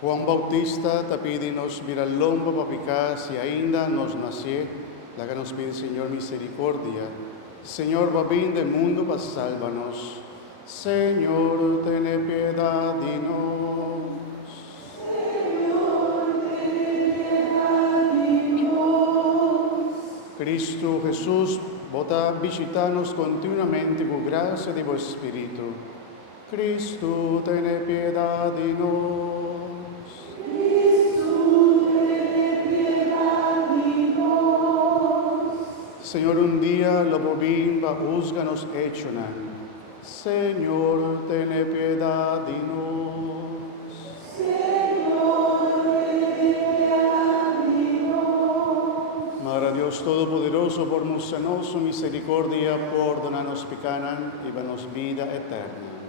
Juan Bautista, tapídinos mirallombo papicás y ainda nos nacie, la que nos pide Señor misericordia. Señor, va bien del mundo, para sálvanos. Señor, ten piedad de nos. Señor, ten piedad de nos. Cristo Jesús, vota visitarnos continuamente por gracia de vuestro Espíritu. Cristo, ten piedad de nos. Señor, un día lo bobín va juzganos hechonan. Señor, ten piedad de nos. Señor, ten piedad de nos. Madre Dios Todopoderoso, por su misericordia, perdónanos pecanan y danos vida eterna.